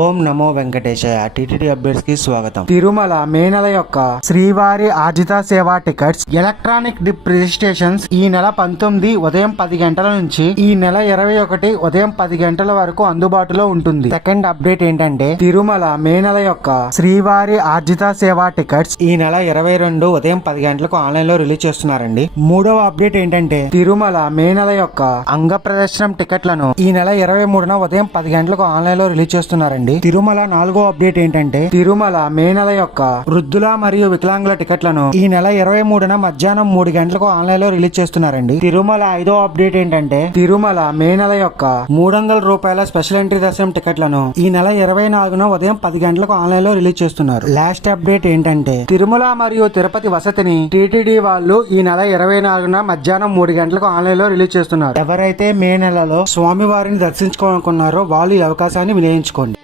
ఓం నమో వెంకటేశాయ. TTD updates కి స్వాగతం. తిరుమల మే నెల యొక్క శ్రీవారి ఆర్జిత సేవా టికెట్స్ ఎలక్ట్రానిక్ డిప్ రిజిస్ట్రేషన్స్ ఈ నెల 19 ఉదయం 10 గంటల నుంచి ఈ నెల 21 ఉదయం 10 గంటల వరకు అందుబాటులో ఉంటుంది. సెకండ్ అప్డేట్ ఏంటంటే తిరుమల మే నెల యొక్క శ్రీవారి ఆర్జిత సేవా టికెట్స్ ఈ నెల 22 ఉదయం 10 గంటలకు ఆన్లైన్ లో రిలీజ్ చేస్తున్నారండి. మూడవ అప్డేట్ ఏంటంటే తిరుమల మే నెల యొక్క అంగ ప్రదర్శనం టికెట్లను ఈ నెల 23న ఉదయం 10 గంటలకు ఆన్లైన్ లో రిలీజ్ చేస్తున్నారండి. తిరుమల నాలుగో అప్డేట్ ఏంటంటే తిరుమల మే నెల యొక్క వృద్ధుల మరియు వికలాంగుల టికెట్లను ఈ నెల 23న మధ్యాహ్నం 3 గంటలకు ఆన్లైన్ లో రిలీజ్ చేస్తున్నారండి. తిరుమల ఐదో అప్డేట్ ఏంటంటే తిరుమల మే నెల యొక్క 300 రూపాయల స్పెషల్ ఎంట్రీ దర్శనం టికెట్లను ఈ నెల 24న ఉదయం 10 గంటలకు ఆన్లైన్ లో రిలీజ్ చేస్తున్నారు. లాస్ట్ అప్డేట్ ఏంటంటే తిరుమల మరియు తిరుపతి వసతిని టీటీడీ వాళ్ళు ఈ నెల 24న మధ్యాహ్నం 3 గంటలకు ఆన్లైన్ లో రిలీజ్ చేస్తున్నారు. ఎవరైతే మే నెలలో స్వామివారిని దర్శించుకోవాలనుకున్నారో వాళ్ళు ఈ అవకాశాన్ని వినియోగించుకోండి.